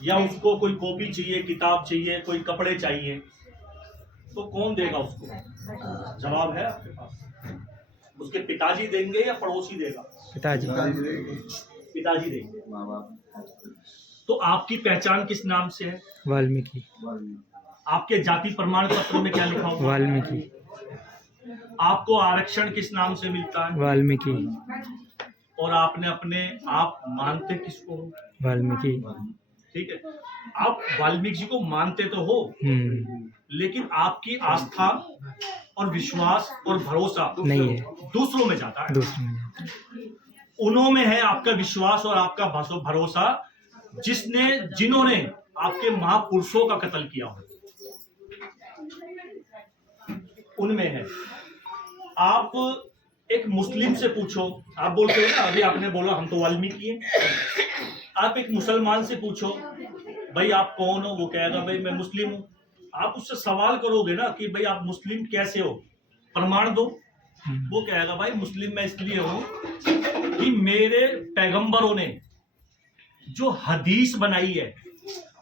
या उसको कोई कॉपी चाहिए, किताब चाहिए, कोई कपड़े चाहिए, तो कौन देगा उसको? जवाब है आपके पास। उसके पिताजी देंगे या पड़ोसी देगा? पिताजी। पिताजी देंगे। तो आपकी पहचान किस नाम से है? वाल्मीकि। आपके जाति प्रमाण पत्र में क्या लिखा होगा? वाल्मीकि। आपको आरक्षण किस नाम से मिलता है? वाल्मीकि। और आपने अपने आप मानते किसको हो? वाल्मीकि। ठीक है, आप वाल्मीकि जी को मानते तो हो, लेकिन आपकी आस्था और विश्वास और भरोसा नहीं है, दूसरों में जाता है। दूसरों में जाता है। उन्हों में है आपका विश्वास और आपका भरोसा, जिन्होंने आपके महापुरुषों का कत्ल किया हो, उनमें है। आप एक मुस्लिम से पूछो, आप बोलते हो ना, अभी आपने बोला हम तो वाल्मीकि हैं। आप एक मुसलमान से पूछो भाई आप कौन हो, वो कहेगा भाई मैं मुस्लिम हूँ। आप उससे सवाल करोगे ना कि भाई आप मुस्लिम कैसे हो, प्रमाण दो। वो कहेगा भाई मुस्लिम मैं इसलिए हूँ कि मेरे पैगंबरों ने जो हदीस बनाई है,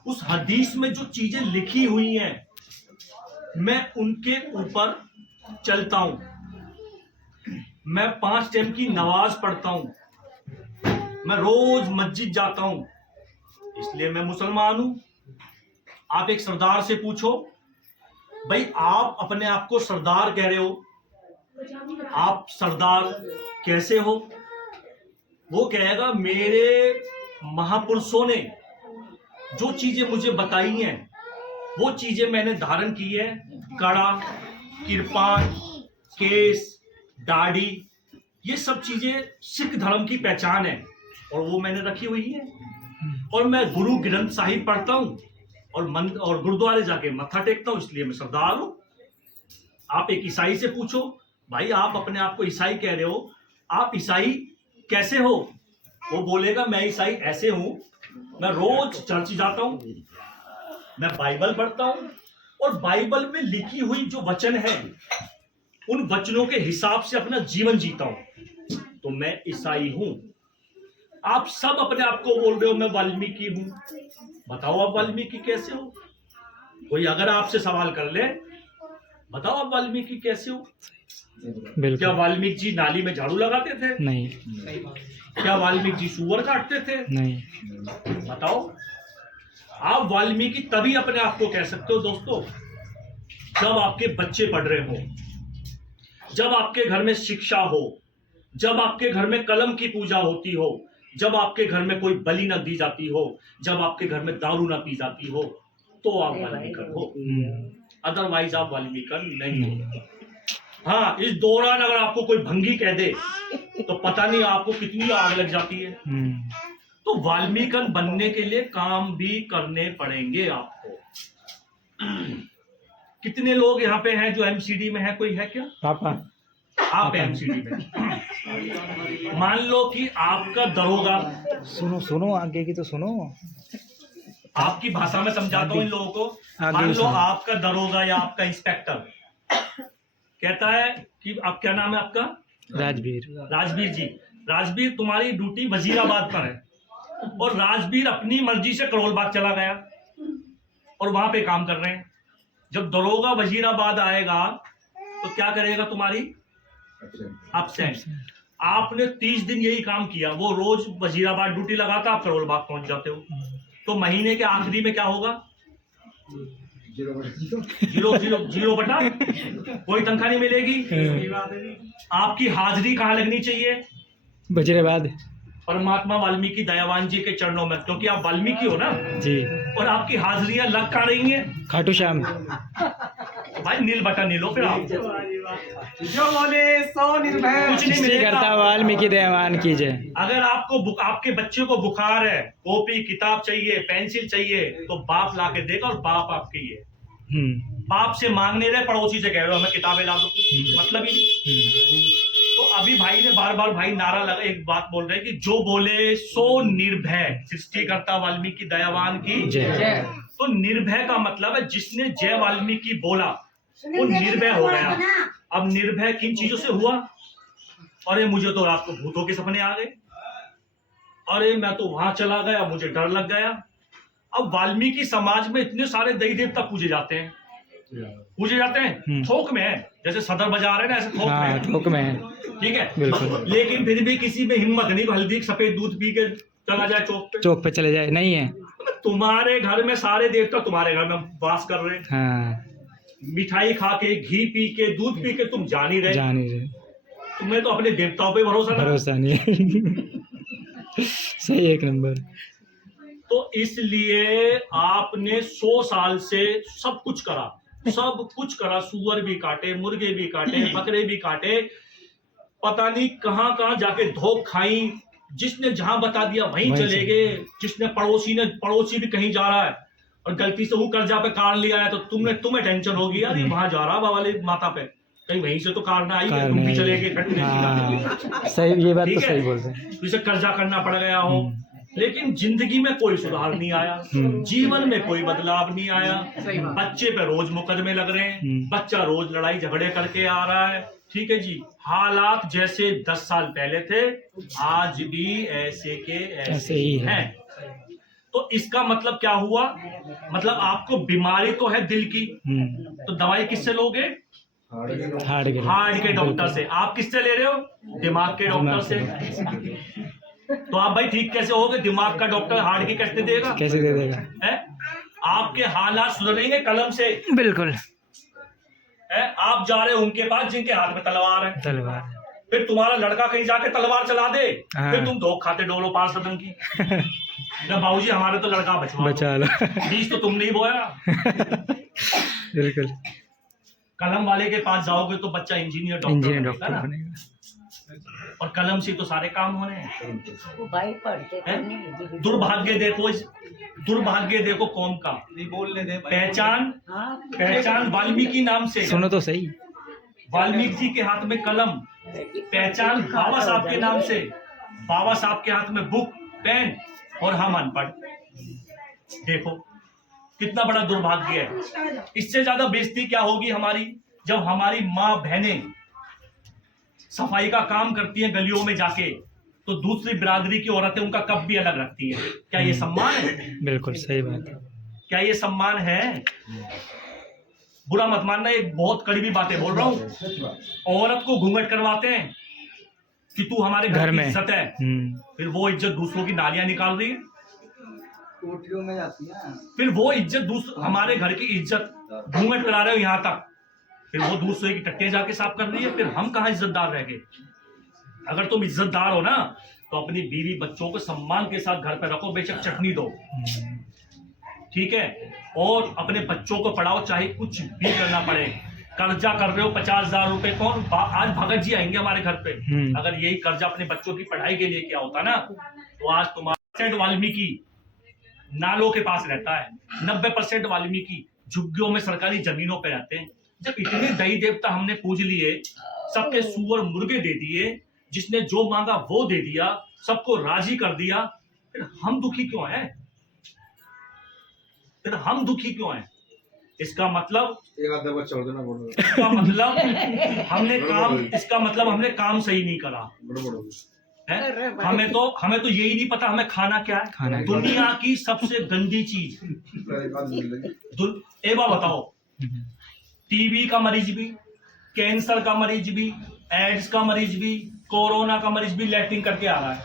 उस हदीस में जो चीजें लिखी हुई हैं, मैं उनके ऊपर चलता हूं। मैं 5 टाइम की नमाज पढ़ता हूं, मैं रोज मस्जिद जाता हूं, इसलिए मैं मुसलमान हूं। आप एक सरदार से पूछो भाई आप अपने आप को सरदार कह रहे हो, आप सरदार कैसे हो? वो कहेगा मेरे महापुरुषों ने जो चीजें मुझे बताई हैं, वो चीजें मैंने धारण की है। कड़ा, किरपान, केस, दाढ़ी, ये सब चीजें सिख धर्म की पहचान है और वो मैंने रखी हुई है। और मैं गुरु ग्रंथ साहिब पढ़ता हूँ और गुरुद्वारे जाके मत्था टेकता हूँ, इसलिए मैं सरदार हूँ। आप एक ईसाई से पूछो भाई आप अपने आप को ईसाई कह रहे हो, आप ईसाई कैसे हो? वो बोलेगा मैं ईसाई ऐसे हूं, मैं रोज चर्च जाता हूं, मैं बाइबल पढ़ता हूं और बाइबल में लिखी हुई जो वचन है उन वचनों के हिसाब से अपना जीवन जीता हूं, तो मैं ईसाई हूं। आप सब अपने आप को बोल रहे हो मैं वाल्मीकि हूं। बताओ आप वाल्मीकि कैसे हो? कोई अगर आपसे सवाल कर ले बताओ आप वाल्मीकि कैसे हो? क्या वाल्मीकि जी नाली में झाड़ू लगाते थे? नहीं। क्या वाल्मीकि जी सूअर काटते थे? नहीं। बताओ। आप वाल्मीकि तभी अपने आप को कह सकते हो दोस्तों जब आपके बच्चे पढ़ रहे हो, जब आपके घर में शिक्षा हो, जब आपके घर में कलम की पूजा होती हो, जब आपके घर में कोई बलि न दी जाती हो, जब आपके घर में दारू न पी जाती हो, तो आप वाल्मीकि हो। अदरवाइज आप वाल्मीकि नहीं हो। हाँ, इस दौरान अगर आपको कोई भंगी कह दे तो पता नहीं आपको कितनी आग लग जाती है। तो वाल्मीकि बनने के लिए काम भी करने पड़ेंगे आपको। कितने लोग यहाँ पे हैं जो एमसीडी में है? कोई है क्या? पापा आप एमसीडी में। मान लो कि आपका दरोगा, सुनो आगे की तो सुनो, आपकी भाषा में समझाता हूँ इन लोगों को। मान लो आपका दरोगा या आपका इंस्पेक्टर कहता है कि आप, क्या नाम है आपका? राजवीर। राजवीर जी, राजवीर तुम्हारी ड्यूटी वजीराबाद पर है और राजवीर अपनी मर्जी से करोलबाग चला गया और वहां पे काम कर रहे हैं। जब दरोगा वजीराबाद आएगा तो क्या करेगा? तुम्हारी एब्सेंट। आपने 30 दिन यही काम किया, वो रोज वजीराबाद ड्यूटी लगाता, आप करोलबाग पहुंच जाते हो, तो महीने के आखिरी में क्या होगा? जीरो बटा, कोई तनख्वाह नहीं मिलेगी। आपकी हाजिरी कहाँ लगनी चाहिए? वजीराबाद। परमात्मा वाल्मीकि दयावान जी के चरणों में, क्योंकि आप वाल्मीकि हो ना जी। और आपकी हाजिरियां लग कहाँ रही हैं? खाटू श्याम। भाई नील बटा नीलो, फिर आप जो बोले सो निर्भय, कुछ नहीं मिलेगा। करता वाल्मीकि दयावान की जय। अगर आपको आपके बच्चे को बुखार है, कॉपी किताब चाहिए, पेंसिल चाहिए, तो बाप ला के देगा और बाप आपके ये बाप से मांगने रहे, पड़ोसी से कह रहे हो हमें किताबें ला दो, मतलब ही नहीं। तो अभी भाई ने बार बार भाई नारा लगा, एक बात बोल रहे हैं कि जो बोले सो निर्भय, सृष्टिकर्ता वाल्मीकि दयावान की जय। तो निर्भय का मतलब है जिसने जय वाल्मीकि बोला वो निर्भय हो गया। अब निर्भय किन चीजों से हुआ? अरे मुझे तो रात को भूतों के सपने आ गए, अरे मैं तो वहां चला गया, मुझे डर लग गया, अब वाल्मीकि समाज में इतने सारे देवी देवता पूजे जाते हैं, थोक में है, जैसे सदर बाजार है ना, ऐसे थोक में हाँ है। थोक में है। ठीक है, बिल्कुल। लेकिन फिर भी किसी में हिम्मत नहीं, हल्दी सफेद दूध पी के चला जाए चौक पे चले जाए, नहीं है। तुम्हारे घर में सारे देवता तुम्हारे घर में वास कर रहे हैं, हाँ मिठाई खा के, घी पी के, दूध पी के तुम जान ही रहे, जान ही रहे, तुम्हें तो अपने देवताओं पे भरोसा नहीं है। सही, एक नंबर। तो इसलिए आपने 100 साल से सब कुछ करा, सुअर भी काटे, मुर्गे भी काटे, बकरे भी काटे, पता नहीं कहां कहां जाके धोख खाई, जिसने जहां बता दिया वहीं चले गए, जिसने पड़ोसी भी कहीं जा रहा है और गलती से वो कर्जा पे कार लिया है, तो तुम्हें टेंशन होगी यार, ये वहां जा रहा वाले माता पे, कहीं वहीं से तो कार ना आई, तुम भी चले गए। हाँ, सही, ये बात तो सही बोलते हैं। इसे कर्जा करना पड़ गया हो, लेकिन जिंदगी में कोई सुधार नहीं आया, जीवन में कोई बदलाव नहीं आया, बच्चे पे रोज मुकदमे लग रहे हैं, बच्चा रोज लड़ाई झगड़े करके आ रहा है। ठीक है जी, हालात जैसे 10 साल पहले थे आज भी ऐसे के ऐसे ही हैं। तो इसका मतलब क्या हुआ, मतलब आपको बीमारी तो है दिल की, तो दवाई किससे लोगे? हार्ट के डॉक्टर से। आप किससे ले रहे हो? दिमाग के डॉक्टर से। तो आप भाई ठीक कैसे होगे? दिमाग का डॉक्टर हार्ट की कैसे देगा? कैसे दे देगा? है? आपके हालात सुधरेंगे कलम से। बिल्कुल है? आप जा रहे हो उनके पास जिनके हाथ में तलवार है, फिर तुम्हारा लड़का कहीं जाके तलवार चला दे, फिर तुम धोख खाते डोलो पार सदन की। ना बाबूजी हमारे तो लड़का बचा लो, बीज तो तुमने ही बोया। बिल्कुल। कलम वाले के पास जाओगे तो बच्चा इंजीनियर डॉक्टर बनेगा, और कलम से तो सारे काम होने हैं। दुर्भाग्य देखो कौम का। नहीं बोलने दे, पहचान वाल्मीकि नाम से, सुनो तो सही, वाल्मीकि जी के हाथ में कलम, पहचान बाबा साहब के नाम से, बाबा साहब के हाथ में बुक पेन, और हम अनपढ़। देखो कितना बड़ा दुर्भाग्य है। इससे ज्यादा बेइज्जती क्या होगी हमारी, जब हमारी माँ बहनें सफाई का काम करती हैं गलियों में जाके, तो दूसरी बिरादरी की औरतें उनका कप भी अलग रखती हैं। क्या ये सम्मान है? बिल्कुल सही बात है। क्या ये सम्मान है? बुरा मत मानना, एक बहुत कड़वी बातें बोल रहा हूँ। औरत को घूंघट करवाते हैं कि तू हमारे घर में इज्जत है, फिर वो इज्जत दूसरों की नालियां निकाल रही है, कोठियों में जाती है, फिर वो इज्जत हमारे घर की इज्जत घूंघट करा रहे हो यहाँ तक, फिर वो दूसरे की टट्टियां जाके साफ कर रही है, फिर हम कहाँ इज्जतदार रह गए? अगर तुम इज्जतदार हो ना, तो अपनी बीवी बच्चों को सम्मान के साथ घर पे रखो, बेशक चटनी दो, ठीक है, और अपने बच्चों को पढ़ाओ, चाहे कुछ भी करना पड़े। कर्जा कर रहे हो 50,000 रुपए, कौन आज भगत जी आएंगे हमारे घर पे, अगर यही कर्जा अपने बच्चों की पढ़ाई के लिए क्या होता ना, तो आज तुम्हारा वाल्मीकि नालों के पास रहता है, 90% वाल्मीकि झुग्गियों में सरकारी जमीनों पे रहते हैं। जब इतने दई देवता हमने पूज लिए, सबके सुअर मुर्गे दे दिए, जिसने जो मांगा वो दे दिया, सबको राजी कर दिया, फिर हम दुखी क्यों हैं? इसका मतलब हमने काम सही नहीं करा है। हमें तो यही नहीं पता हमें खाना क्या है। दुनिया की सबसे गंदी चीज, बताओ, टीबी का मरीज भी, कैंसर का मरीज भी, एड्स का मरीज भी, कोरोना का मरीज भी लैट्रिन करके आ रहा है।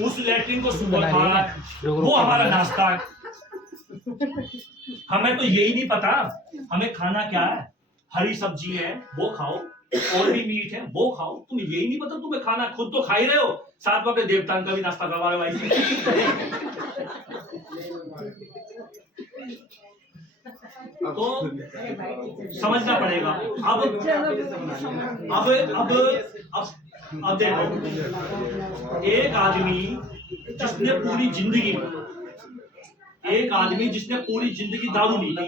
उस लैट्रिन को सुबह खा रहा है, वो हमारा नाश्ता है। हमें तो यही नहीं पता हमें खाना क्या है। हरी सब्जी है वो खाओ, और भी मीट है वो खाओ, तुम यही नहीं पता तुम्हें खाना, खुद तो खा ही रहे हो, साथ में देवता का भी नाश्ता करवा रहे हो भाई। तो समझना पड़ेगा। अब देखो, एक आदमी जिसने पूरी जिंदगी दारू नहीं पी,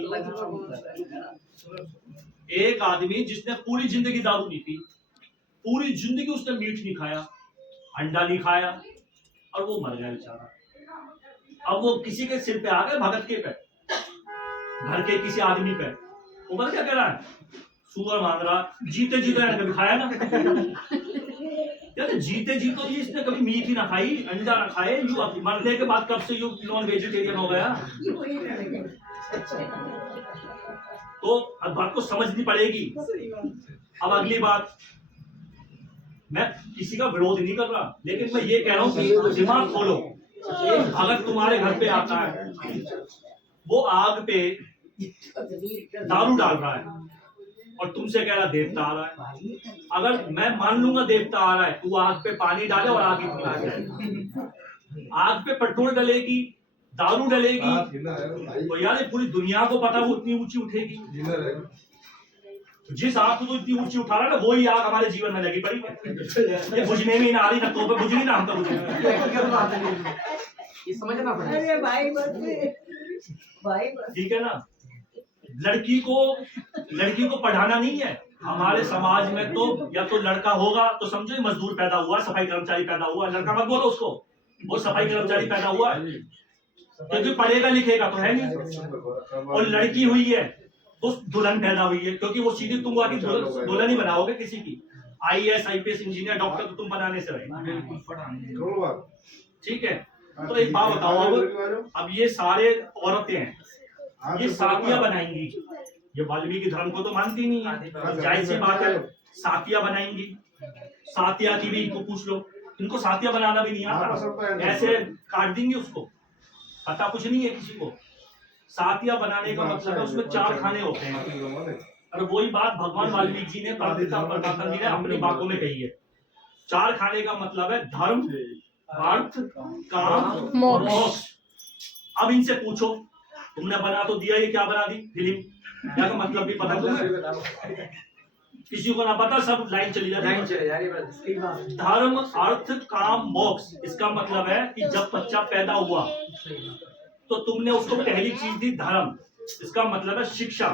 एक आदमी जिसने पूरी जिंदगी दारू नहीं पी, पूरी जिंदगी उसने मीट नहीं खाया, अंडा नहीं खाया, और वो मर गया बेचारा। अब वो किसी के सिर पे आ गए, भगत के पे, घर के किसी आदमी पे, वो क्या कह रहा है, सुअर मांग रहा, जीते कभी खाया ना। यार जीते जी तो ये इसने कभी मीट ही ना खाई, अंडा ना खाए, यू अब मरने के बाद कब से यू नॉन वेजिटेरियन हो गया? तो अब बात को समझनी पड़ेगी। अब अगली बात, मैं किसी का विरोध नहीं कर रहा, लेकिन मैं ये कह रहा हूँ कि दिमाग खोलो। एक भगत तुम्हारे घर पे आता है, वो आग पे दारू डाल रहा है और तुमसे कह रहा देवता आ रहा है। अगर मैं मान लूंगा देवता आ रहा है, तू आग पे पानी डाले और आग इतनी आ जाए। आग पे पेट्रोल डलेगी, दारू डलेगी, तो यार ये पूरी दुनिया को पता वो उतनी ऊंची उठेगी। जिस आग को तो इतनी ऊंची उठा रहा है ना, वही आग हमारे जीवन में लगी पड़ी है। ये बुझने में ही ना आ रही, ना तो पे बुझ रही, ना हम तो बुझ रही। ये समझना पड़ेगा। अरे भाई बस भाई बस। ठीक है ना? लड़की को पढ़ाना नहीं है हमारे समाज में। तो या तो लड़का होगा तो समझो मजदूर पैदा हुआ, सफाई कर्मचारी पैदा हुआ, लड़का मत बोलो उसको, वो सफाई कर्मचारी पैदा हुआ है, क्योंकि पढ़ेगा लिखेगा तो है नहीं। और लड़की हुई है तो दुल्हन पैदा हुई है, क्योंकि वो सीधी तुम आके दुल्हन ही बनाओगे किसी की। IAS IPS इंजीनियर डॉक्टर तो तुम बनाने से रहे। ठीक है, तो एक बात बताओ, अब ये सारे औरतें हैं, ये साथियां बनाएंगी। ये वाल्मीकि धर्म को तो मानती नहीं है, जाहिर सी बात है, साथियां बनाएंगी। साथिया की भी इनको पूछ लो, इनको साथिया बनाना भी नहीं आता, ऐसे काट देंगे उसको, पता कुछ नहीं है किसी को। साथिया बनाने का मतलब है उसमें 4 खाने होते हैं। और वही बात भगवान वाल्मीकि जी ने परमात्मा जी ने अपनी बातों में कही है। 4 खाने का मतलब है धर्म, अर्थ, काम, मोक्ष। अब इनसे पूछो, तुमने बना तो दिया, ये क्या बना दी फिल्म, क्या तो मतलब भी पता तुम्हें? किसी को ना पता, सब लाइन चली जा रही है। धर्म, अर्थ, काम, मोक्ष, इसका मतलब है कि जब बच्चा पैदा हुआ तो तुमने उसको पहली चीज दी धर्म, इसका मतलब है शिक्षा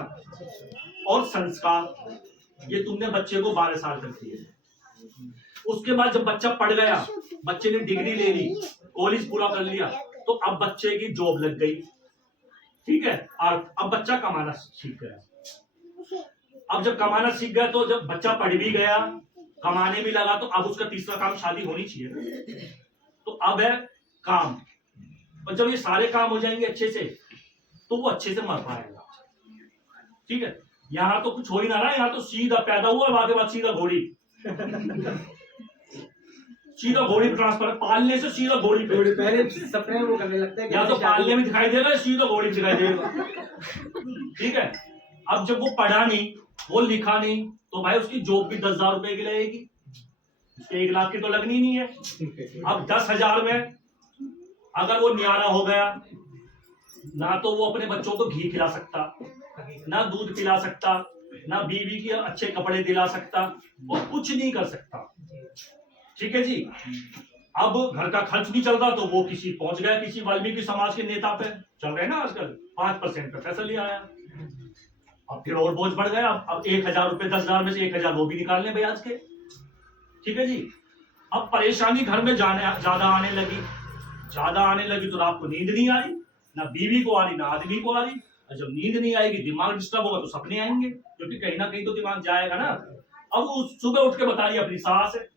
और संस्कार। ये तुमने बच्चे को 12 साल तक दिए। उसके बाद जब बच्चा पढ़ गया, बच्चे ने डिग्री ले ली, कॉलेज पूरा कर लिया, तो अब बच्चे की जॉब लग गई। ठीक है, और अब बच्चा कमाना सीख गया। अब जब कमाना सीख गया तो जब बच्चा पढ़ भी गया, कमाने भी लगा, तो अब उसका तीसरा काम शादी होनी चाहिए। तो अब है काम, और जब ये सारे काम हो जाएंगे अच्छे से, तो वो अच्छे से मर पाएगा। ठीक है, यहाँ तो कुछ हो ही ना रहा है, यहाँ तो सीधा पैदा हुआ और आगे बाद सीधा घोड़ी सीधा घोड़ी पे ट्रांसफर, पालने से सीधा घोड़ी पे। पहले सपने वो करने लगते हैं, या तो पालने में दिखाई देगा, सीधा घोड़ी में दिखाई देगा। ठीक है, अब जब वो पढ़ा नहीं, वो लिखा नहीं, तो भाई उसकी जॉब भी 10,000 रुपए की लगेगी, 1 लाख की तो लगनी नहीं है। अब 10,000 में अगर वो न्यारा हो गया, ना तो वो अपने बच्चों को घी खिला सकता, ना दूध पिला सकता, ना बीवी के अच्छे कपड़े दिला सकता, वो कुछ नहीं कर सकता। ठीक है जी। अब घर का खर्च नहीं चल रहा, तो वो किसी पहुंच गया, किसी वाल्मीकि समाज के नेता पे चल रहे हैं ना आजकल, 5% पे पैसा लिया आया। अब फिर और बोझ बढ़ गया, अब 1,000 रुपए 10,000 में से 1,000 वो भी निकालने ब्याज के। ठीक है जी। अब परेशानी घर में ज्यादा आने लगी, तो रात को नींद नहीं आ रही, ना बीवी को आ रही, ना आदमी को आ रही। और जब नींद नहीं आएगी, दिमाग डिस्टर्ब होगा, तो सपने आएंगे, क्योंकि कहीं ना कहीं तो दिमाग जाएगा ना। अब वो सुबह उठ के बता रही अपनी सास है,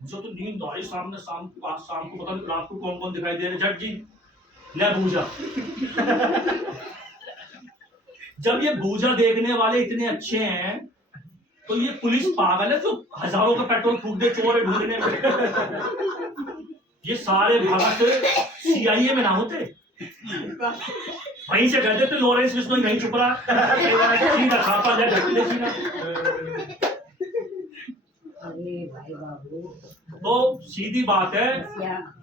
मुझे तो नींद आ रही, शाम को पता नहीं रात को कौन कौन दिखाई दे रहे, झट जी ले भूजा। जब ये भूजा देखने वाले इतने अच्छे हैं, तो ये पुलिस पागल है जो हजारों का पेट्रोल फूक दे चोर है ढूंढने में। ये सारे भगत CIA में ना होते, वहीं से कहते थे लॉरेंस बिश्नोई नहीं छुप रहा, सीधा छापा जाए सीधा। तो सीधी बात है,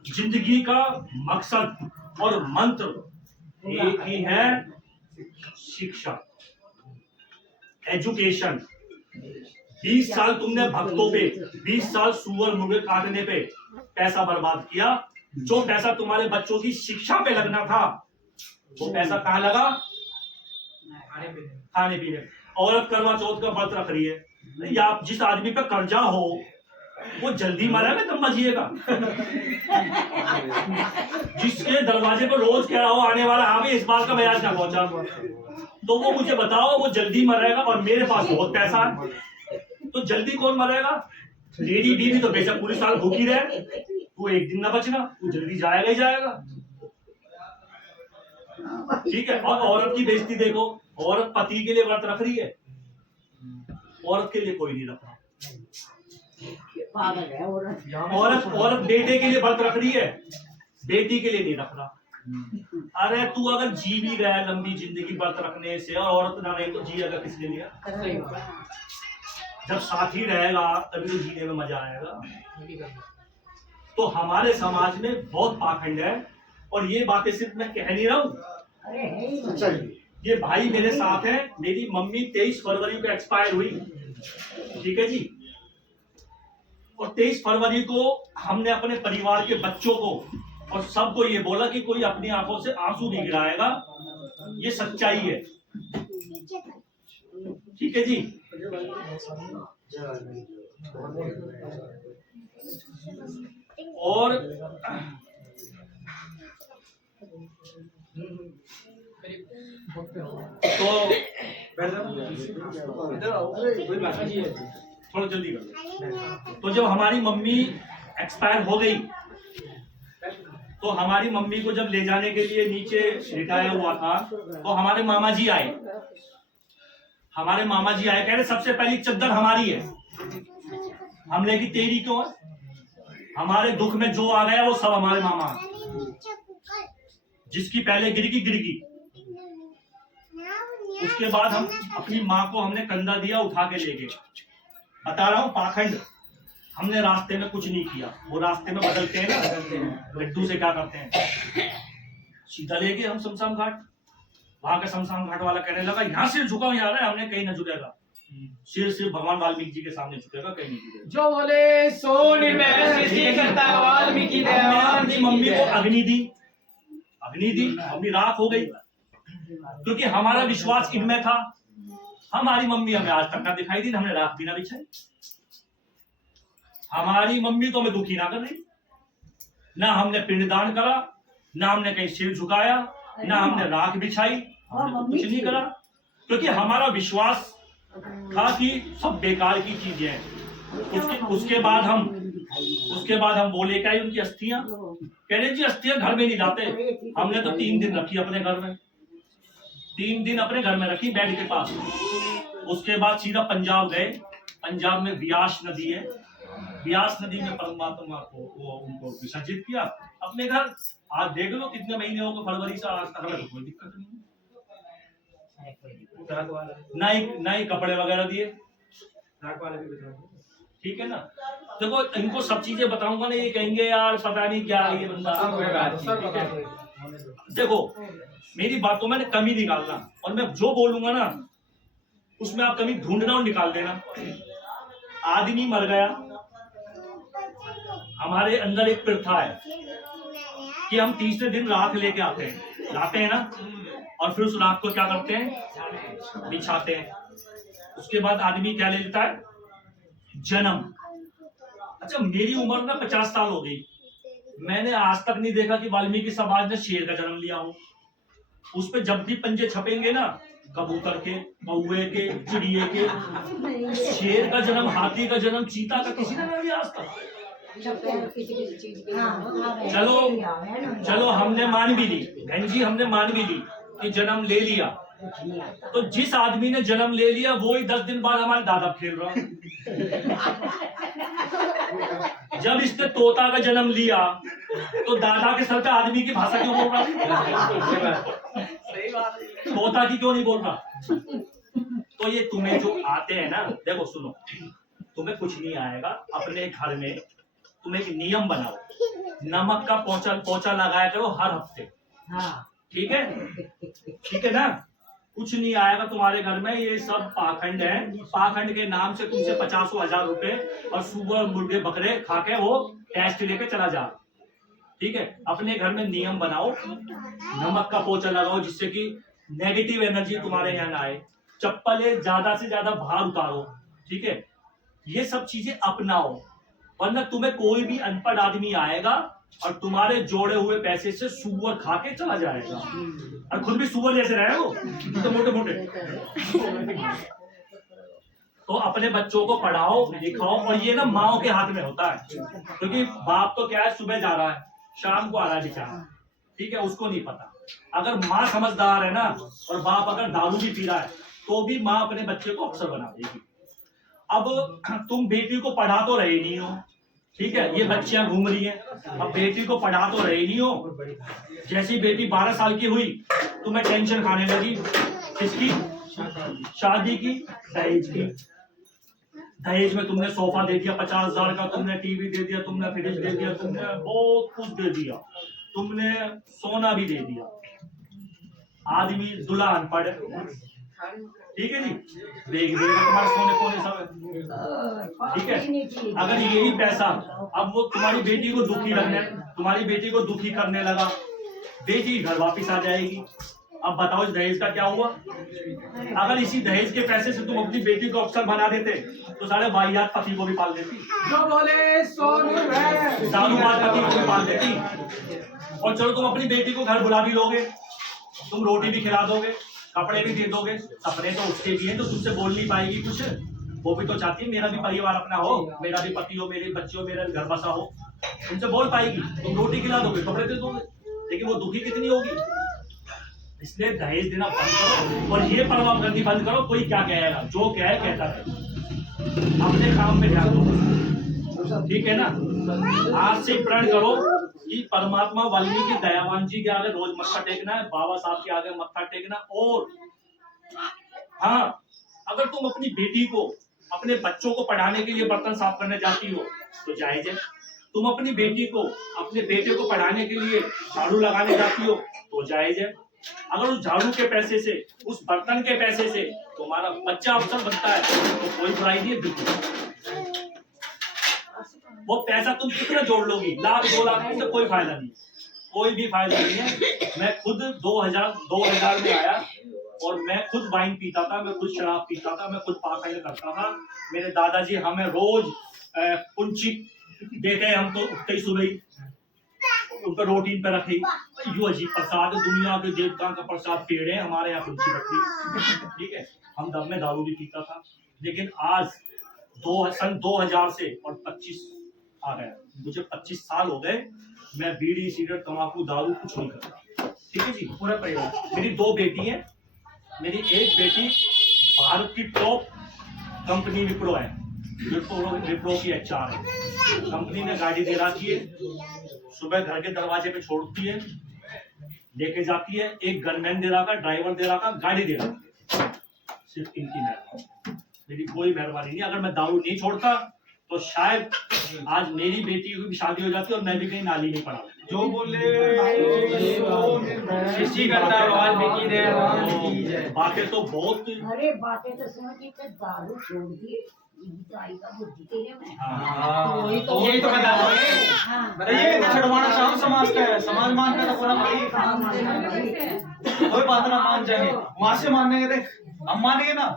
जिंदगी का मकसद और मंत्र एक ही है, शिक्षा, एजुकेशन। 20 साल तुमने भक्तों पे, 20 साल सुअर मुर्गे काटने पे पैसा बर्बाद किया। जो पैसा तुम्हारे बच्चों की शिक्षा पे लगना था, वो पैसा कहाँ लगा? खाने पीने। औरत करवा चौथ का व्रत रख रही है, या जिस आदमी पे कर्जा हो वो जल्दी मरेगा तब मजिएगा। जिसके दरवाजे पर रोज कह रहा हो आने वाला, हाँ भाई इस बार का ब्याज ना पहुंचा, तो वो मुझे बताओ वो जल्दी मरेगा और मेरे पास बहुत पैसा है, तो जल्दी कौन मरेगा? तेरी बीवी तो बेशक पूरे साल भूखी रहे, तू एक दिन ना बचना, तू जल्दी जाएगा ही जाएगा। ठीक है। और औरत की बेइज्जती देखो, औरत पति के लिए व्रत रख रही है, औरत के लिए कोई नहीं रख रहा। पागल है औरत बेटे के लिए व्रत रख रही है, बेटी के लिए नहीं रख रहा। अरे तू अगर जी भी गया लंबी जिंदगी व्रत रखने से, और औरत ना रहे तो जिएगा किसके लिए? जब साथी रहेगा तभी तो जीने में मजा आएगा। तो हमारे समाज में बहुत पाखंड है, और ये बातें सिर्फ मैं कह नहीं रहा हूँ, ये भाई मेरे साथ हैं। मेरी मम्मी 23 फरवरी को एक्सपायर हुई, ठीक है जी। और 23 फरवरी को हमने अपने परिवार के बच्चों को और सबको ये बोला कि कोई अपनी आंखों से आंसू नहीं गिराएगा, ये सच्चाई है, ठीक है जी। और तो थोड़ा जल्दी कर लो। तो जब हमारी मम्मी एक्सपायर हो गई, तो हमारी मम्मी को जब ले जाने के लिए नीचे लिटाया हुआ था, तो हमारे मामा जी आए। हमारे मामा जी आए, कह रहे सबसे पहली चद्दर हमारी है। हमने की तेरी क्यों है? हमारे दुख में जो आ गया वो सब हमारे मामा है। जिसकी पहले गिरगी गिरगी। उसके बाद हम अपनी माँ को हमने कंधा दिया, उठा के ले गए। बता रहा हूँ पाखंड। हमने रास्ते में कुछ नहीं किया, वो रास्ते में बदलते हैं ना लड्डू से, क्या करते हैं सीधा ले गए हम शमशान घाट। वहां का शमशान घाट वाला कहने लगा यहाँ सिर झुकाओ, यहाँ रहा है। हमने कहीं ना झुकेगा, सिर्फ भगवान वाल्मीकि जी के सामने झुकेगा, कहीं नहीं झुकेगा। जो बोले सो निर्भय सृष्टि करता है वाल्मीकि अपनी मम्मी को अग्नि दी, अपनी राख हो गई, क्योंकि हमारा विश्वास इनमें था। हमारी मम्मी हमें आज तक ना दिखाई दी, हमने राख भी ना बिछाई। हमारी मम्मी तो हमें दुखी ना कर रही, ना हमने पिंडदान करा, ना हमने कहीं सिर झुकाया, ना हमने राख बिछाई, हमने कुछ नहीं करा, क्योंकि हमारा विश्वास था कि सब बेकार की चीजें हैं। उसके बाद हम बोले क्या उनकी अस्थियां, कह रहे जी अस्थियां घर में नहीं लाते। हमने तो 3 दिन रखी अपने घर में, 3 दिन अपने घर में रखी बेड के पास। उसके बाद सीधा पंजाब गए। पंजाब में व्यास नदी है, व्यास नदी में परमात्मा को उनको विसर्जित किया अपने घर। आज देख लो कितने महीने हो गए, फरवरी से आज तक हमें कोई दिक्कत नहीं, ना ही कपड़े वगैरह दिए, ठीक है ना। देखो इनको सब चीजें बताऊंगा ना, ये कहेंगे यार पता नहीं क्या है ये बंदा। देखो मेरी बातों में कमी निकालना, और मैं जो बोलूंगा ना उसमें आप कमी ढूंढना और निकाल देना। आदमी मर गया, हमारे अंदर एक प्रथा है कि हम तीसरे दिन राख लेके आते हैं, लाते हैं ना, और फिर उस राख को क्या करते हैं, बिछाते हैं। उसके बाद आदमी क्या ले लेता है, जन्म। अच्छा मेरी उम्र ना 50 साल हो गई, मैंने आज तक नहीं देखा कि वाल्मीकि समाज ने शेर का जन्म लिया हो। उस पे जब भी पंजे छपेंगे ना, कबूतर के, कौवे के, चिड़िए के, शेर का जन्म, हाथी का जन्म, चीता का किसी ने नहीं लिया आज तक। चलो हमने मान भी ली, बहन जी हमने मान भी ली कि जन्म ले लिया। तो जिस आदमी ने जन्म ले लिया वो ही 10 दिन बाद हमारे दादा खेल रहा। जब इसने तोता का जन्म लिया तो दादा के सर पे आदमी की भाषा क्यों बोल रहा, तोता की क्यों नहीं बोल रहा? तो ये तुम्हें जो आते हैं ना, देखो सुनो, तुम्हें कुछ नहीं आएगा। अपने घर में तुम एक नियम बनाओ, नमक का पोंछा लगाया करो हर हफ्ते, ठीक है ना। कुछ नहीं आएगा तुम्हारे घर में। ये सब पाखंड है, पाखंड के नाम से तुमसे 50,000 रुपए और सुबह मुर्गे बकरे खा के वो टेस्ट लेके चला जा, ठीक है। अपने घर में नियम बनाओ, नमक का पोंछा लगाओ जिससे कि नेगेटिव एनर्जी तुम्हारे यहाँ ना आए। चप्पलें ज्यादा से ज्यादा बाहर उतारो, ठीक है। ये सब चीजें अपनाओ, वरना तुम्हें कोई भी अनपढ़ आदमी आएगा और तुम्हारे जोड़े हुए पैसे से सुअर खा के चला जाएगा, और खुद भी सुअर जैसे रहे वो तो मोटे मोटे। तो अपने बच्चों को पढ़ाओ लिखाओ, और ये ना माओ के हाथ में होता है, क्योंकि बाप तो क्या है, सुबह जा रहा है शाम को आ रहा है बेचारा, ठीक है, उसको नहीं पता। अगर माँ समझदार है ना, और बाप अगर दारू भी पी रहा है, तो भी माँ अपने बच्चे को अफसर बना देगी। अब तुम बेटी को पढ़ा तो रहे नहीं हो, ठीक है, ये बच्चियां घूम रही हैं, अब बेटी को पढ़ा तो रहे नहीं हो। जैसी बेटी 12 साल की हुई, तुम्हें टेंशन खाने लगी, किसकी? शादी की, दहेज की। दहेज में तुमने सोफा दे दिया 50,000 का, तुमने टीवी दे दिया, तुमने फ्रिज दे दिया, तुमने बहुत कुछ दे दिया, तुमने सोना भी दे दिया। आदमी दूल्हा अनपढ़ है, ठीक है जी, देख देगा तुम्हारे सोने कोने सब, ठीक है। अगर यही पैसा अब वो तुम्हारी बेटी को दुखी रखने, तुम्हारी बेटी को दुखी करने लगा, बेटी घर वापिस आ जाएगी। अब बताओ इस दहेज का क्या हुआ? अगर इसी दहेज के पैसे से तुम अपनी बेटी को अफसर बना देते, तो सारे वाहियात पति को भी पाल देती, जो बोले सोनू है, दारूबाज पति को भी पाल देती। और चलो तुम अपनी बेटी को घर बुला भी लोगे, तुम रोटी भी खिला दोगे, कपड़े भी दे दोगे, सपने तो उसके भी हैं, तो तुमसे बोल नहीं पाएगी कुछ। वो भी तो चाहती है मेरा भी परिवार अपना हो, मेरा भी पति हो, मेरे बच्चे हो, मेरा भी घर बसा हो, तुमसे बोल पाएगी, तुम रोटी खिला दोगे, कपड़े दे दोगे, लेकिन वो दुखी कितनी होगी। इसलिए दहेज देना बंद करो, और ये परवाह करनी बंद करो, कोई क्या कहेगा, जो कहे कहता रहे, अपने काम में ध्यान दो, ठीक है ना। आज से प्रण करो कि परमात्मा वाल्मीकि दयावान जी के आगे रोज मत्था टेकना है, बाबा साहब के आगे मत्था टेकना। और हाँ, अगर तुम अपनी बेटी को, अपने बच्चों को पढ़ाने के लिए बर्तन साफ करने जाती हो तो जायज है। तुम अपनी बेटी को, अपने बेटे को पढ़ाने के लिए झाड़ू लगाने जाती हो तो जायज है। अगर उस झाड़ू के पैसे से, उस बर्तन के पैसे से तुम्हारा बच्चा अफसर बनता है तो कोई बुराई नहीं है, बिल्कुल। वो पैसा तुम कितना जोड़ लोगी, लाख 2 लाख में, से कोई फायदा नहीं, कोई भी फायदा नहीं है। मैं खुद 2000 में आया, और मैं खुद वाइन पीता था, मैं खुद शराब पीता था, मैं खुद पाखंड करता था। मेरे दादाजी हमें रोज पुंची देते, हम तो उठते ही सुबह ही उनको रोटी पे रखी, यो अजीब प्रसाद, दुनिया के देवता का प्रसाद पेड़ है, हमारे यहाँ पुंची रखी, ठीक है। हम दम में दारू भी पीता था, लेकिन आज सन 2000 से और 25 आ गया, मुझे 25 साल हो गए, मैं बीड़ी सिगरेट तंबाकू दारू कुछ नहीं करता, ठीक है जी। पूरा परिवार, मेरी 2 बेटी हैं, मेरी एक बेटी भारत की टॉप कंपनी विप्रो है, विप्रो की HR है, कंपनी ने गाड़ी दे रखी है, सुबह घर के दरवाजे पे छोड़ती है, लेके जाती है, एक गनमैन दे रखा, ड्राइवर दे रखा, गाड़ी दे रखी है, सिर्फ इनकी मेहरबानी, मेरी कोई मेहरबानी नहीं। अगर मैं दारू नहीं छोड़ता तो शायद आज मेरी बेटी की भी शादी हो जाती और मैं भी कहीं नाली नहीं पड़ा। जो बोले सृष्टि करता वाल्मीकि दयावान की जय। बातें तो बहुत, अरे बातें तो सुनो कि दारू छोड़ दी, आई का बुद्धि के लिए मैं यही तो बता रहा हूँ। बताइए छठवाना शाम समाज का है, समाज मानता है तो पूरा कोई बात ना मान जाएंगे, वहां से मानने के देख, हम मानेंगे ना,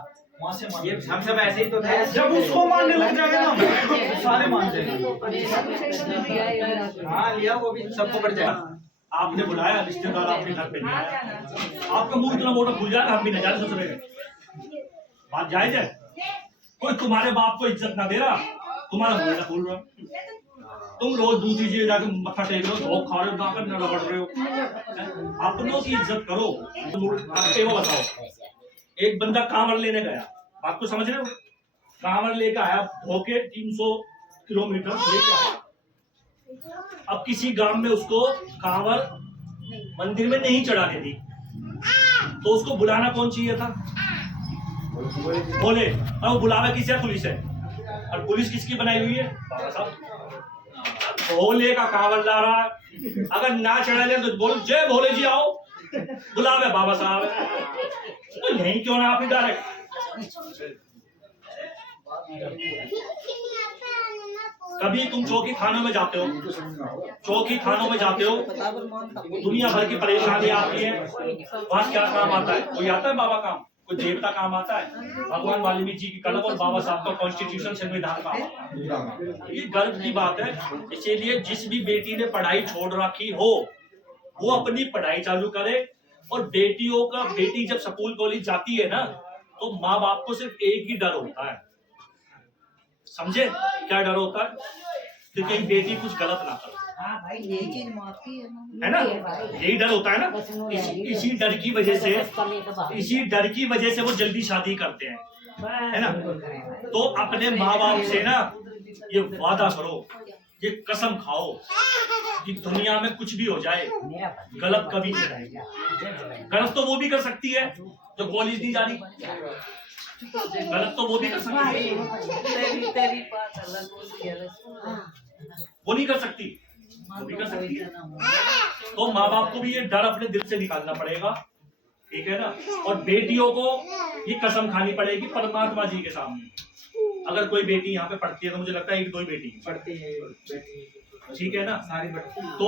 वहां से मान, ये हम सब ऐसे ही तो थे। जब उसको मानने लग जाएगा ना तो सारे मान जाएंगे। हाँ लिया, वो भी सबको बढ़ जाएगा। आपने बुलाया रिश्तेदार, आपके घर पे नहीं आया, आपका मुंह इतना मोटा खुल जाएगा, हम भी न जाए ससुरे में, बात जायज है। कोई तुम्हारे बाप को इज्जत ना दे रहा, तुम्हारा मुंह ना खुल रहा, तुम रोज दूसरी चीज जाके मत्था टेक रहे हो, धोख खा रहे हो, जाकर न रगड़ रहे हो। अपनों की इज्जत करो। वो बताओ, एक बंदा कांवड़ लेने गया, बात को समझ रहे हो, कांवड़ लेकर आया, धोके 300 किलोमीटर लेके आया। अब किसी गांव में उसको कांवड़ मंदिर में नहीं चढ़ाने दी, तो उसको बुलाना कौन चाहिए था? बोले, और वो बुलावा किसे? पुलिस है, और पुलिस किसकी बनाई हुई है? बाबा साहब। भोले का कांवड़ ला रहा है, अगर ना चढ़ा ले तो बोल जय भोले जी आओ, बुलावे बाबा साहब, तो यही क्यों ना आप डायरेक्ट। कभी तुम चौकी थानों में जाते हो, चौकी थानों में जाते हो, दुनिया भर की परेशानी आती है, वहां क्या काम आता है? कोई आता है बाबा काम, कोई देवता काम आता है? भगवान वाल्मीकि जी की कलम और बाबा साहब का कॉन्स्टिट्यूशन संविधान काम आता है। ये गर्व की बात है। इसीलिए जिस भी बेटी ने पढ़ाई छोड़ रखी हो वो अपनी पढ़ाई चालू करे। और बेटी जब स्कूल कॉलेज जाती है ना, तो माँ बाप को सिर्फ एक ही डर होता है समझे क्या डर होता है कि कहीं बेटी कुछ गलत ना करे, हाँ भाई ये चीज माफी है ना? यही डर होता है ना। इसी डर की वजह से, इसी डर की वजह से वो जल्दी शादी करते हैं, है ना? तो अपने माँ बाप से ना ये वादा करो, ये कसम खाओ कि दुनिया में कुछ भी हो जाए गलत कभी नहीं रहेगा। गलत तो वो भी कर सकती है जो कॉलेज नहीं जा रही, गलत तो वो भी कर सकती है, वो नहीं कर सकती, वो भी कर सकती है। तो माँ बाप को भी ये डर अपने दिल से निकालना पड़ेगा, ठीक है ना? और बेटियों को ये कसम खानी पड़ेगी परमात्मा जी के सामने। अगर कोई बेटी यहाँ पे पढ़ती है तो मुझे लगता है एक दो ही बेटी पढ़ती है, ठीक है ना? सारी पढ़ती है। तो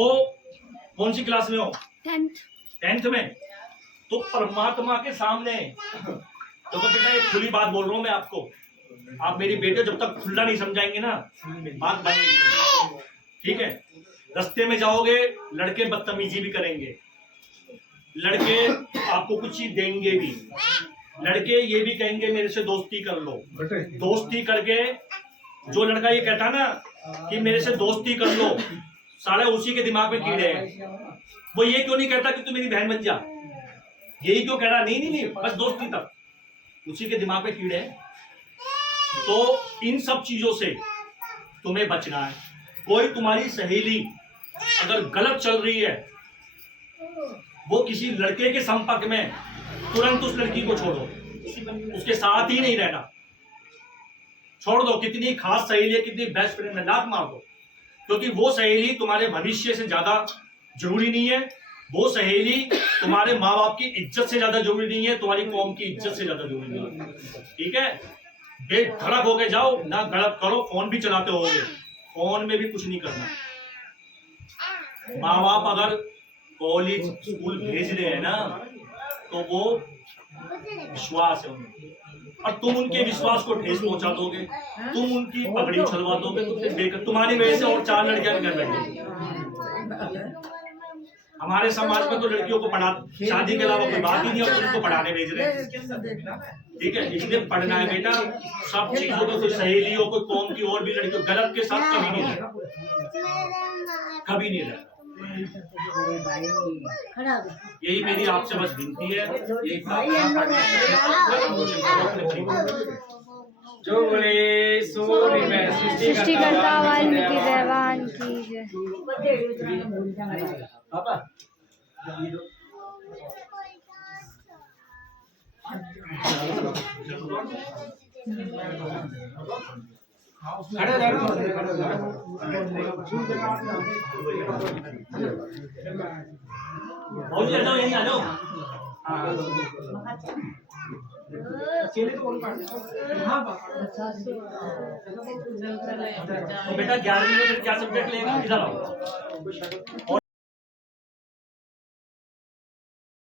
कौन सी क्लास में हो? 10th में। तो परमात्मा के सामने तो बेटा एक खुली बात बोल रहा हूँ मैं आपको, आप मेरी बेटे जब तक खुला नहीं समझाएंगे ना बात बनेगी, ठीक है? रास्ते में जाओगे लड़के बदतमीजी भी करेंगे, लड़के आपको कुछ चीज देंगे भी, लड़के ये भी कहेंगे मेरे से दोस्ती कर लो। दोस्ती करके जो लड़का ये कहता ना कि मेरे से दोस्ती कर लो, साले उसी के दिमाग में कीड़े हैं। वो ये क्यों नहीं कहता कि तू मेरी बहन बन जा, यही क्यों कह रहा? नहीं, बस दोस्ती तक, उसी के दिमाग में कीड़े हैं। तो इन सब चीजों से तुम्हें बचना है। कोई तुम्हारी सहेली अगर गलत चल रही है, वो किसी लड़के के संपर्क में, तुरंत उस लड़की को छोड़ो, उसके साथ ही नहीं रहना, छोड़ दो। कितनी खास सहेली है, कितनी बेस्ट फ्रेंड है, लात मार दो, क्योंकि वो सहेली तुम्हारे भविष्य से ज्यादा जरूरी नहीं है, वो सहेली तुम्हारे माँ बाप की इज्जत से ज्यादा जरूरी नहीं है, तुम्हारी कौम की इज्जत से ज्यादा जरूरी नहीं है, ठीक है? बेधड़क होके जाओ, ना गलत करो। फोन भी चलाते होगे, फोन में भी कुछ नहीं करना। माँ बाप अगर कॉलेज स्कूल भेज रहे हैं ना तो वो विश्वास है उन्हें, और तुम उनके विश्वास को ठेस पहुंचा दोगे, तुम उनकी पगड़ी उछलवा दोगे, तो फिर बेकार तुम्हारी वजह से और 4 लड़कियां भी घर बैठेंगी। हमारे समाज में तो लड़कियों को पढ़ा, शादी के अलावा कोई बात ही नहीं है, और उनको पढ़ाने भेज रहे हैं, ठीक है? इसलिए पढ़ना है बेटा, सब चीजों को, कोई सहेली हो, कोई कौम की और भी लड़कियों गलत के साथ कभी नहीं रहना, कभी नहीं रहना। यही मेरी आपसे बस विनती है। जो बोले सृष्टिकर्ता वाल्मीकि भगवान की जय। पापा खड़े रहना, आ जाओ, यहीं आ जाओ। तो बेटा 11वीं में फिर क्या सब्जेक्ट लेगा? इधर आओ।